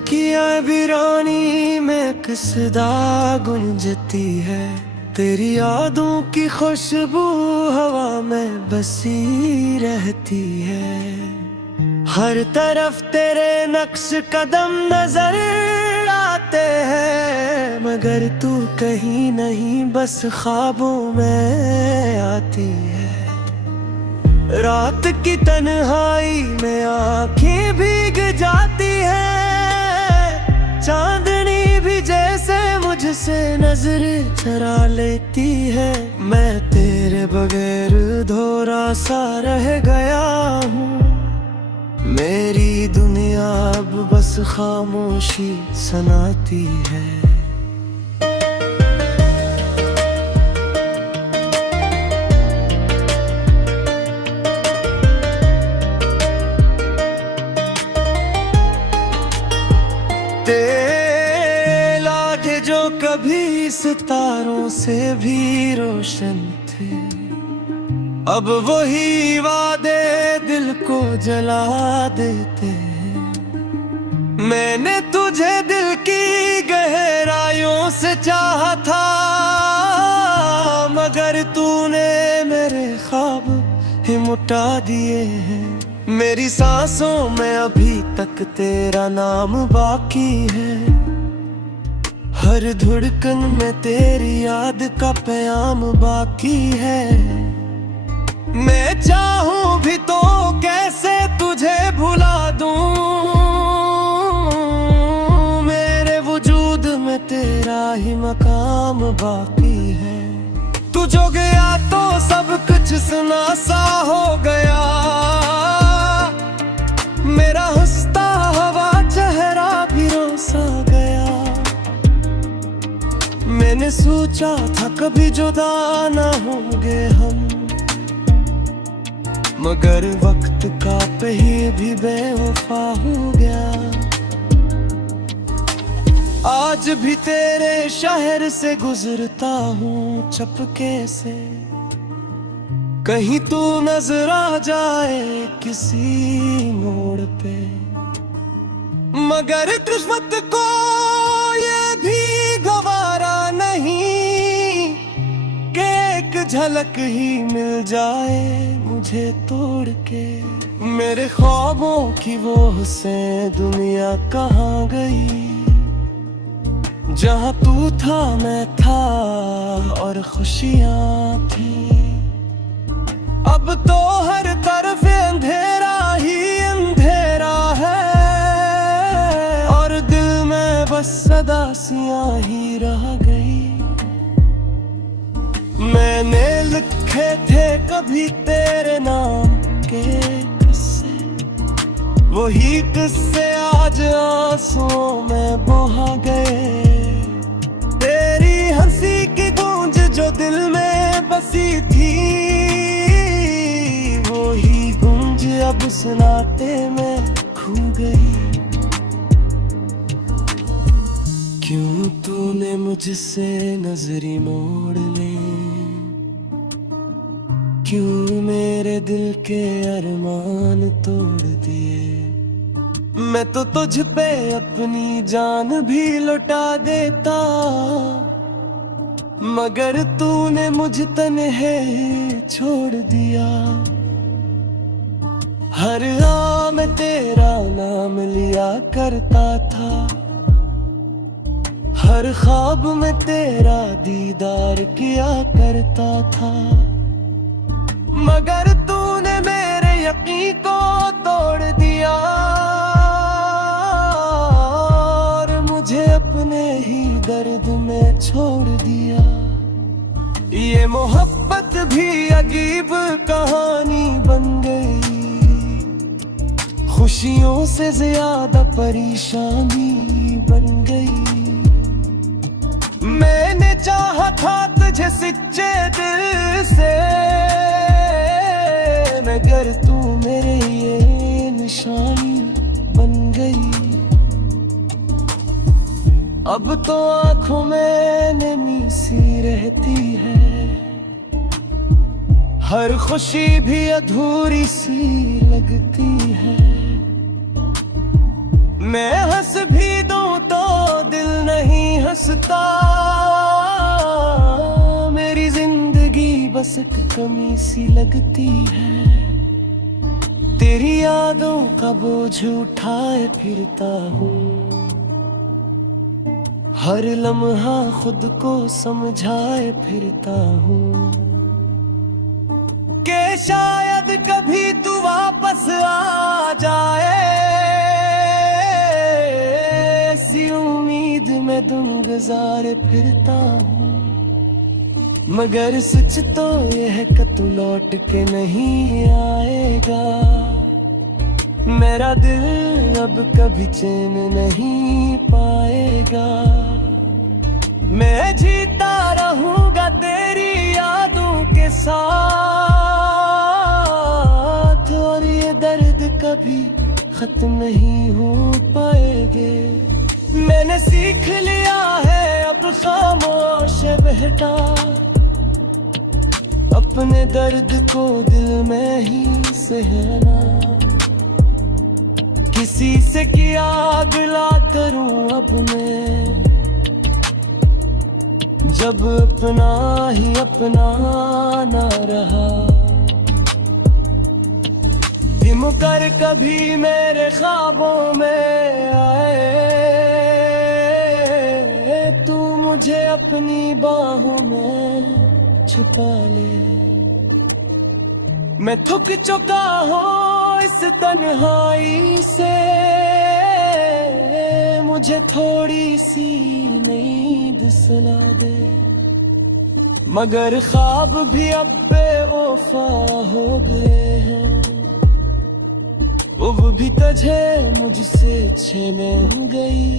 खिड़कियां वीरानी में किसदा गुंजती है, तेरी यादों की खुशबू हवा में बसी रहती है। हर तरफ तेरे नक्श कदम नजर आते हैं, मगर तू कहीं नहीं बस ख्वाबों में आती है। रात की तन्हाई में आंखें भीग जाती है, चांदनी भी जैसे मुझसे नजर चुरा लेती है। मैं तेरे बगैर अधूरा सा रह गया हूँ, मेरी दुनिया अब बस खामोशी सुनाती है। लागे जो कभी सितारों से भी रोशन थे, अब वही वादे दिल को जला देते हैं। मैंने तुझे दिल की गहराइयों से चाहा था, मगर तूने मेरे ख्वाब ही मिटा दिए हैं। मेरी सांसों में अभी तक तेरा नाम बाकी है, हर धड़कन में तेरी याद का प्याम बाकी है। मैं चाहूं भी तो कैसे तुझे भुला दूं, मेरे वजूद में तेरा ही मकाम बाकी है। तू जो गया तो सब कुछ सुना सा हो गया, मेरा हंसता हुआ चेहरा भी रोसा गया। मैंने सोचा था कभी जुदा ना होंगे हम, मगर वक्त का पहिया भी बेवफा हो गया। आज भी तेरे शहर से गुजरता हूँ चुपके से, कहीं तू नजर आ जाए किसी मोड़ पे। मगर किस्मत को ये भी गवारा नहीं कि एक झलक ही मिल जाए मुझे तोड़ के। मेरे ख्वाबों की वो से दुनिया कहाँ गई, जहाँ तू था मैं था और खुशियाँ थी। अब तो हर तरफ अंधेरा ही अंधेरा है, और दिल में बस सदा सियाही रह गई। मैंने लिखे थे कभी तेरे नाम के किस्से, वही किस्से आज आंसुओं में बहा गए। तेरी हंसी की गूंज जो दिल में बसी थी, वही गूंज अब सुनाते में खो गई। क्यों तूने मुझसे नजरी मोड़ ली, क्यों मेरे दिल के अरमान तोड़ दिए। मैं तो तुझ पे अपनी जान भी लुटा देता, मगर तूने मुझ तन्हे छोड़ दिया। हर आ में तेरा नाम लिया करता था, हर ख्वाब में तेरा दीदार किया करता था। मगर तूने मेरे यकीन को तोड़ दिया, और मुझे अपने ही दर्द में छोड़ दिया। ये मोहब्बत भी अजीब कहानी बन गई, खुशियों से ज्यादा परेशानी बन गई। मैंने चाहा था तुझे सच्चे दिल से, मगर तू मेरे ये निशानी बन गई। अब तो आंखों में नमी सी रहती है, हर खुशी भी अधूरी सी लगती है। मैं हंस भी दूं तो दिल नहीं हंसता। मेरी जिंदगी बस एक कमी सी लगती है। तेरी यादों का बोझ उठाए फिरता हूँ। हर लम्हा खुद को समझाए फिरता हूँ कि शायद कभी तू वापस आ जाए। ऐसी उम्मीद में दुम गुजारे फिरता हूँ। मगर सच तो यह है कि तू लौट के नहीं आएगा। मेरा दिल अब कभी चैन नहीं पाएगा। मैं जीता रहूंगा तेरी यादों के साथ, और ये दर्द कभी खत्म नहीं हो पाएंगे। मैंने सीख लिया है अब खामोश बैठा, अपने दर्द को दिल में ही सहना। किसी से किया गिला करूं अब मैं, जब अपना ही अपना ना रहा। हिम कर कभी मेरे ख्वाबों में आए, तू मुझे अपनी बाहों में छुपा ले। मैं थक चुका हूँ इस तन्हाई से, मुझे थोड़ी सी नींद सुला दे। मगर ख्वाब भी अब बेवफा हो गए हैं, वो भी तुझे मुझसे छीन गई।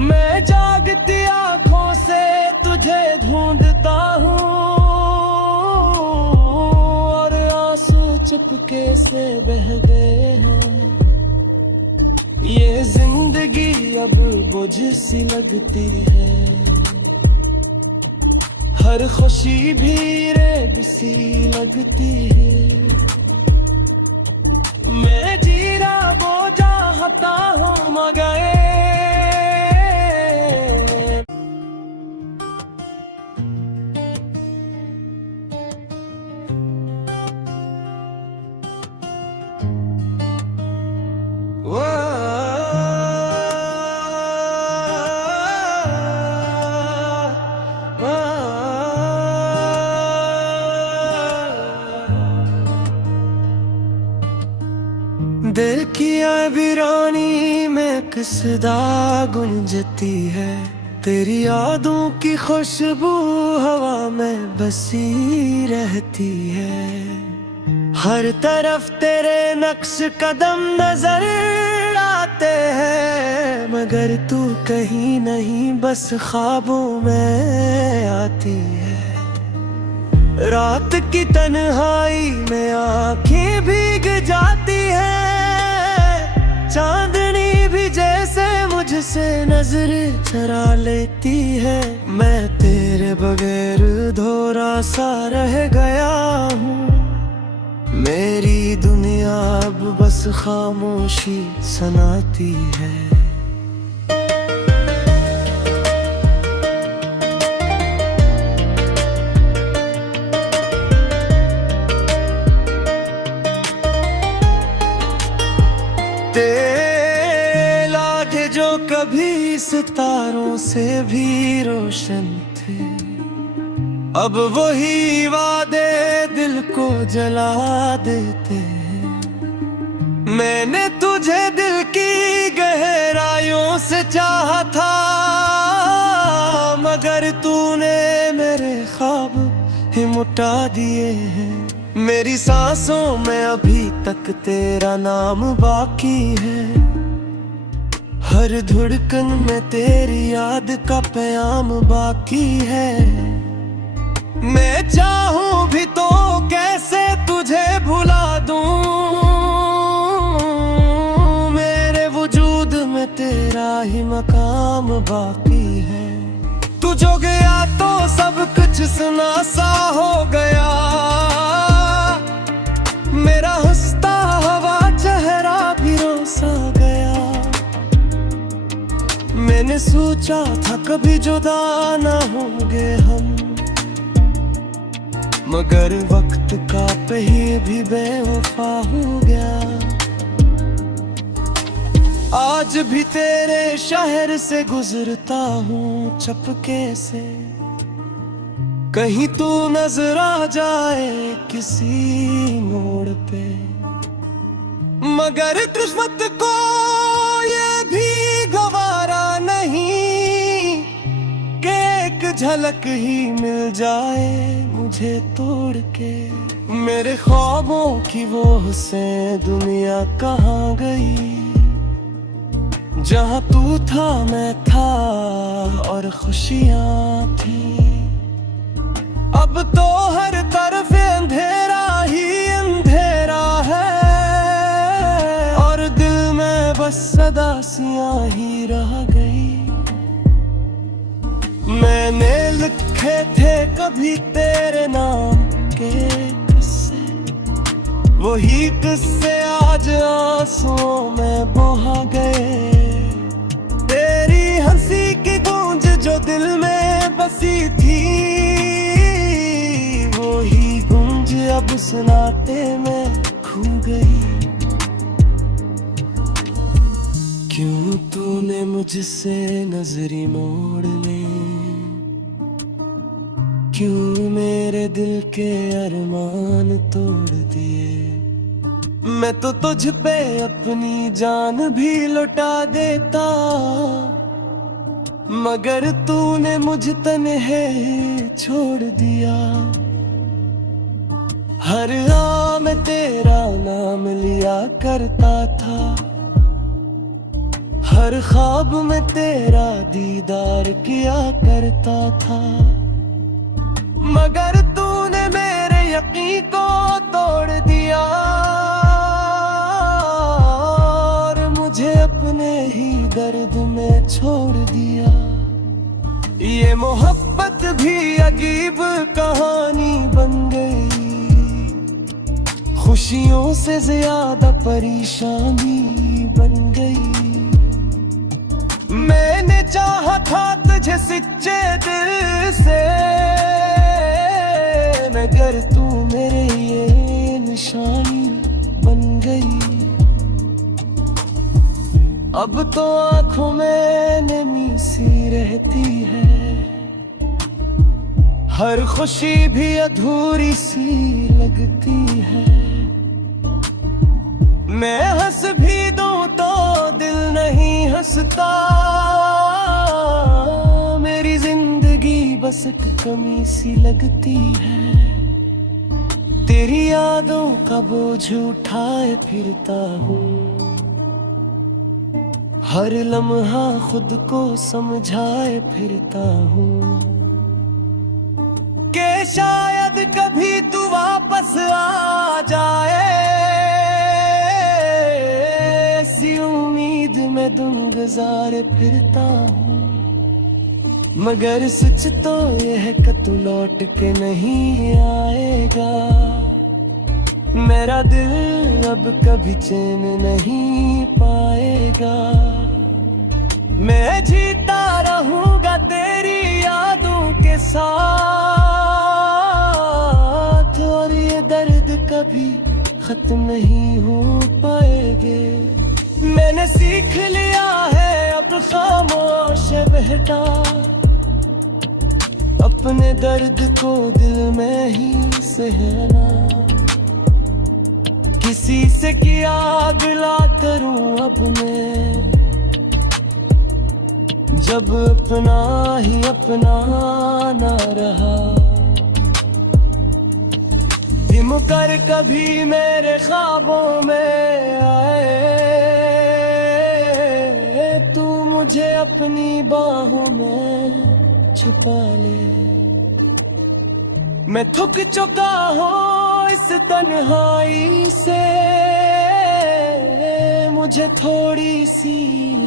मैं जागती आंखों से तुझे ढूंढता हूँ, और आंसू चुपके से बह गए हैं। ये जिंदगी अब बोझ सी लगती है, हर खुशी भी रेत सी लगती है। मैं जीना वो चाहता हूँ मगर दिल की वीरानी में किसदा गुंजती है। तेरी यादों की खुशबू हवा में बसी रहती है। हर तरफ तेरे नक्श कदम नजर आते हैं, मगर तू कहीं नहीं बस ख्वाबों में आती है। रात की तन्हाई में आंखें भीग जाती है, चांदनी भी जैसे मुझसे नजर चरा लेती है। मैं तेरे बगैर अधूरा सा रह गया हूँ, मेरी दुनिया अब बस खामोशी सुनाती है। लागे जो कभी सितारों से भी रोशन थे, अब वही वादे दिल को जला देते हैं। मैंने तुझे दिल की गहराइयों से चाहा था, मगर तूने मेरे ख्वाब ही मुटा दिए हैं। मेरी सांसों में अभी तक तेरा नाम बाकी है, हर धड़कन में तेरी याद का प्याम बाकी है। मैं चाहूं भी तो कैसे तुझे भुला दूं, मेरे वजूद में तेरा ही मकाम बाकी है। तू जो गया तो सब कुछ सुना सा हो गया, मेरा हंसता हुआ चेहरा भी रो सोचा था कभी जुदा ना होंगे हम, मगर वक्त का पहिए भी बेवफा हो गया। आज भी तेरे शहर से गुजरता हूँ चुपके से, कहीं तू नजर आ जाए किसी मोड़ पे, मगर किस्मत को ये भी गवारा नहीं कि एक झलक ही मिल जाए मुझे तोड़ के। मेरे ख्वाबों की वो हुसैन दुनिया कहाँ गई, जहाँ तू था मैं था और खुशियाँ थी। अब तो हर तरफ अंधेरा ही अंधेरा है, और दिल में बस सदासियाँ ही रह गई। मैंने लिखे थे कभी तेरे नाम के किस्से, वही किस्से आज आंसुओं में बहा गए। तेरी हंसी की गूंज जो दिल में बसी थी, वही गूंज अब सुनाते में खो गई। क्यों तूने मुझसे नजरी मोड़ ली, क्यों मेरे दिल के अरमान तोड़ दिए। मैं तो तुझ पे अपनी जान भी लुटा देता, मगर तूने मुझ तन्हे छोड़ दिया। हर आ में तेरा नाम लिया करता था, हर ख्वाब में तेरा दीदार किया करता था, मगर तूने मेरे यकीन को तोड़ दिया और मुझे अपने ही दर्द में छोड़ दिया। ये मोहब्बत भी अजीब कहानी बन गई, खुशियों से ज्यादा परेशानी बन गई। मैंने चाहा था तुझे सच्चे दिल से, मगर तू मेरे ये निशानी बन गई। अब तो आंखों में नमी सी रहती है, हर खुशी भी अधूरी सी लगती है। मैं हंस भी दूं तो दिल नहीं हंसता, मेरी जिंदगी बस एक कमी सी लगती है। तेरी यादों का बोझ उठाए फिरता हूँ, हर लम्हा खुद को समझाए फिरता हूँ कि शायद कभी तू वापस आ जाए। ऐसी उम्मीद में दुम गुजारे फिरता हूँ, मगर सच तो यह है कि तू लौट के नहीं आएगा। मेरा दिल अब कभी चैन नहीं पाएगा। मैं जीता रहूंगा तेरी यादों के साथ, और ये दर्द कभी खत्म नहीं हो पाएंगे। मैंने सीख लिया है अब खामोश बैठा, अपने दर्द को दिल में ही सहना। किसी से किया गिला करूं अब मैं, जब अपना ही अपना ना रहा। हिम कर कभी मेरे ख्वाबों में आए, तू मुझे अपनी बाहों में छुपा ले। मैं थक चुका हूँ इस तन्हाई से, मुझे थोड़ी सी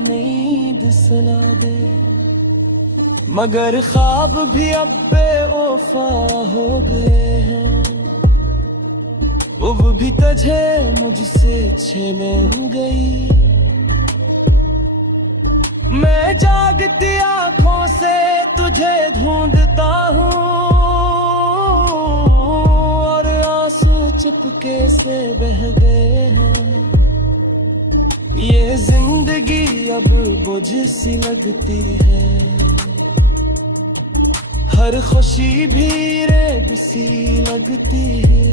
नींद सुला दे। मगर ख्वाब भी अब बेवफा हो गए हैं, वो भी तुझे मुझसे छीन गई। मैं जागती आंखों से तुझे ढूंढता हूँ और आंसू चुपके से बह गए हैं। ये जिंदगी अब बोझ सी लगती है, हर खुशी भी रेत सी लगती है।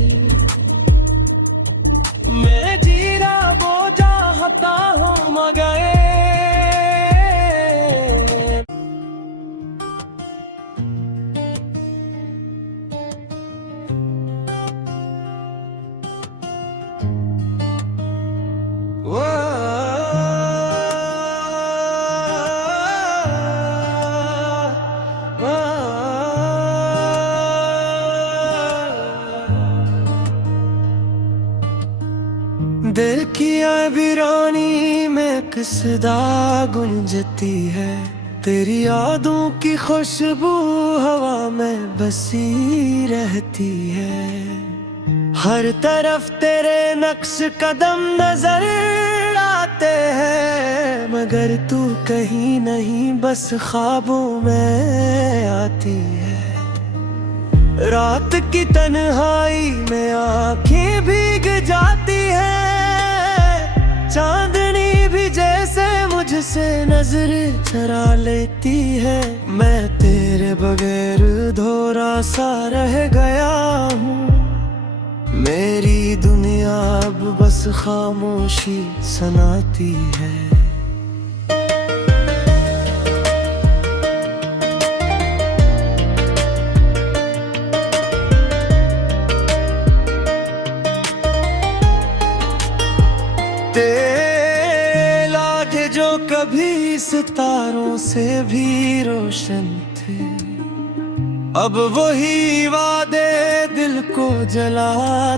मैं जी रहा वो चाहता हूँ मगर दिल की वीरानी में किसदा गुंजती है, तेरी यादों की खुशबू हवा में बसी रहती है। हर तरफ तेरे नक्श कदम नजर आते हैं, मगर तू कहीं नहीं बस ख्वाबों में आती है। रात की तन्हाई में आंखें भीग जाती है, चांदनी भी जैसे मुझसे नजर चरा लेती है। मैं तेरे बगैर अधूरा सा रह गया हूँ, मेरी दुनिया अब बस खामोशी सुनाती है। लागे जो कभी सितारों से भी रोशन थे, अब वही वादे दिल को जला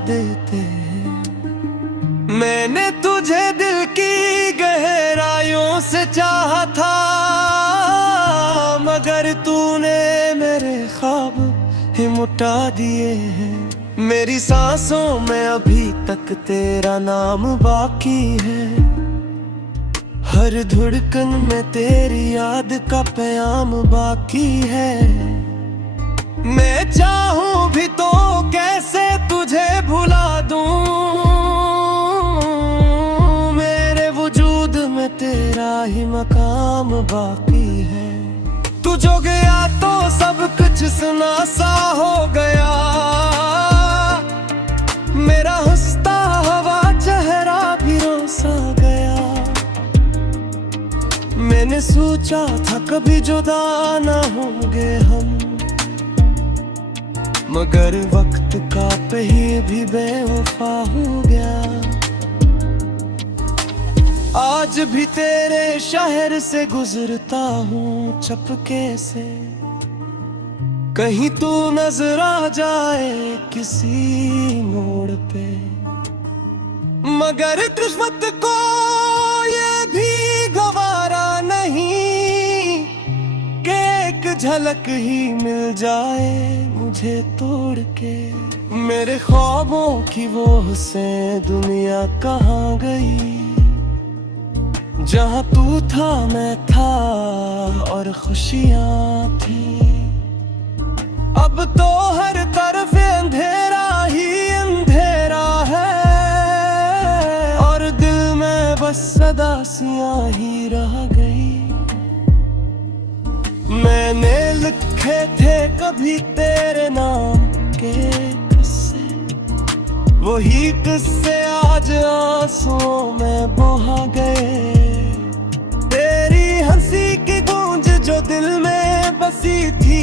देते हैं। मैंने तुझे दिल की गहराइयों से चाहा था, मगर तूने मेरे ख्वाब ही मुटा दिए हैं। मेरी सांसों में अभी तक तेरा नाम बाकी है, हर धड़कन में तेरी याद का प्याम बाकी है। मैं चाहूं भी तो कैसे तुझे भुला दूं, मेरे वजूद में तेरा ही मकाम बाकी है। तू जो गया तो सब कुछ सुना सा हो गया, मेरा हंसता हुआ चेहरा भी रोसा गया। मैंने सोचा था कभी जुदा ना होंगे हम, मगर वक्त का पहिया भी बेवफा हो गया। आज भी तेरे शहर से गुजरता हूँ चुपके से, कहीं तू नजर आ जाए किसी मोड़ पे। मगर किस्मत को ये भी गवारा नहीं कि एक झलक ही मिल जाए मुझे तोड़ के। मेरे ख्वाबों की वो हुसैन दुनिया कहाँ गई, जहाँ तू था मैं था और खुशियाँ थी। अब तो हर तरफ अंधेरा ही अंधेरा है, और दिल में बस सदासियाँ ही रह गई। मैंने लिखे थे कभी तेरे नाम के किस्से, वही किस्से आज आंसुओं में बहा गए। तेरी हंसी की गूंज जो दिल में बसी थी,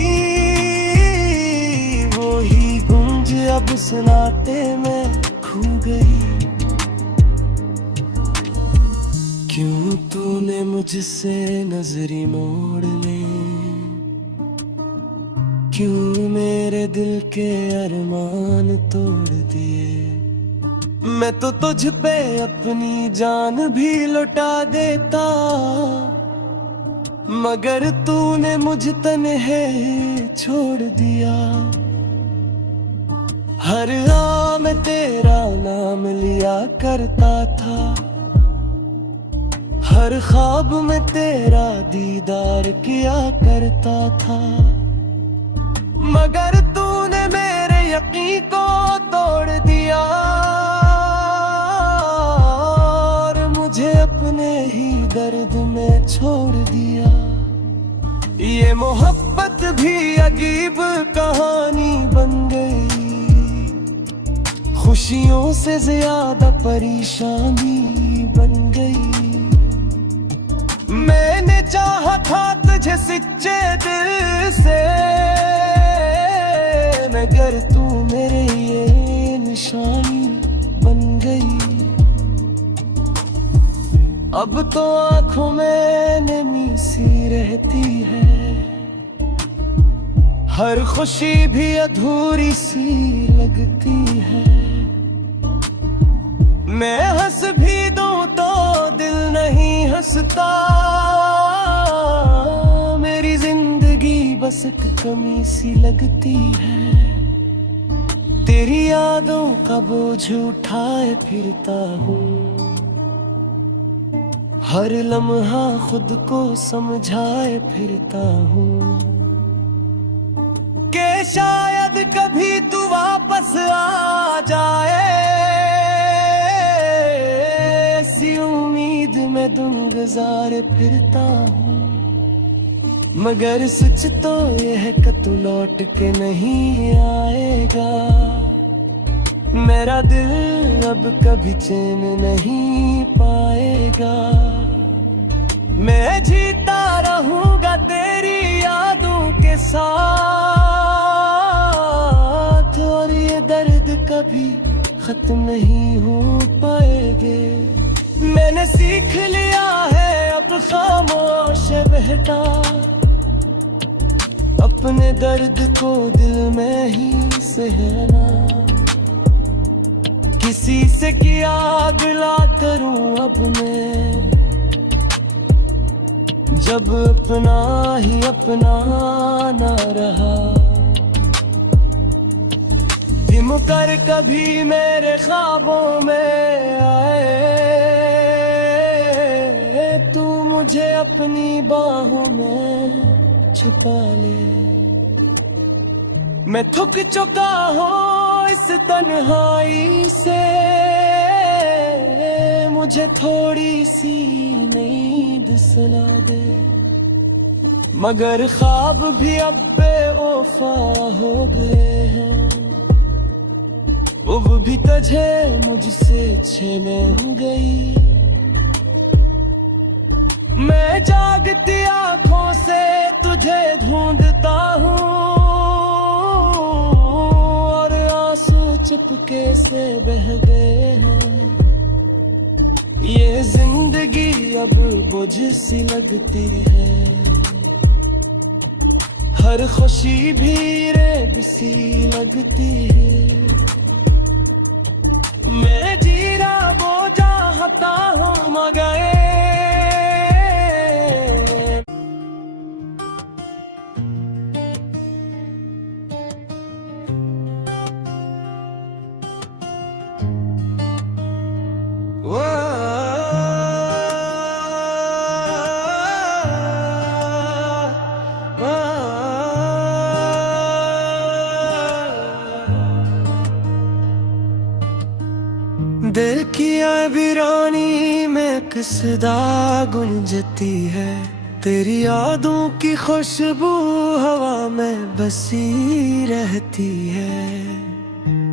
वही गूंज अब सुनाते में खो गई। क्यों तूने मुझसे नजरी मोड़ ली, क्यों मेरे दिल के अरमान तोड़ दिए। मैं तो तुझ पे अपनी जान भी लुटा देता, मगर तूने मुझ तन्हे छोड़ दिया। हर आ में तेरा नाम लिया करता था, हर ख्वाब में तेरा दीदार किया करता था, मगर तूने मेरे यकीन को तोड़ दिया और मुझे अपने ही दर्द में छोड़ दिया। ये मोहब्बत भी अजीब कहानी बन गई, खुशियों से ज्यादा परेशानी बन गई। मैंने चाहा था तुझे सच्चे दिल से, मगर तू मेरे ये निशानी बन गई। अब तो आंखों में नमी सी रहती है, हर खुशी भी अधूरी सी लगती है। मैं हंस भी दूं तो दिल नहीं हंसता, मेरी जिंदगी बस एक कमी सी लगती है। तेरी यादों का बोझ उठाए फिरता हूँ, हर लम्हा खुद को समझाए फिरता हूँ कि शायद कभी तू वापस आ जाए। ऐसी उम्मीद में दिन गुजारे फिरता हूँ, मगर सच तो यह है कि तू लौट के नहीं आएगा। मेरा दिल अब कभी चैन नहीं पाएगा। मैं जीता रहूंगा तेरी यादों के साथ, और ये दर्द कभी खत्म नहीं हो पाएंगे। मैंने सीख लिया है अब खामोश बैठा, अपने दर्द को दिल में ही सहना। किसी से किया गिला करूं अब मैं, जब अपना ही अपना ना रहा। हिम कर कभी मेरे ख्वाबों में आए, तू मुझे अपनी बाहों में छुपा ले। मैं थक चुका हूँ इस तन्हाई से, मुझे थोड़ी सी नींद सुला दे। मगर ख्वाब भी अब बेवफा हो गए हैं, वो भी तुझे मुझसे छीन गई। मैं जागती आंखों से तुझे ढूंढता हूँ, और आंसू चुपके से बह गए हैं। ये जिंदगी अब बोझ सी लगती है, हर खुशी भी रेत सी लगती है। मैं जीरा बोझा हता हूँ मगर दिल की वीरानी में किस दा गुंजती है। तेरी यादों की खुशबू हवा में बसी रहती है।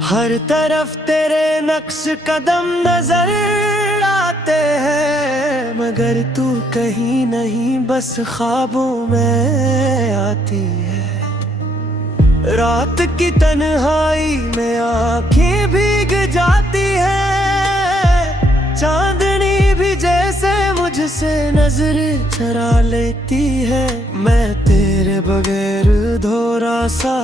हर तरफ तेरे नक्श कदम नजर आते हैं, मगर तू कहीं नहीं बस ख्वाबों में आती है। रात की तन्हाई में आंखें भीग जाती है, चांदनी भी जैसे मुझसे नजर चरा लेती है। मैं तेरे बगैर अधूरा सा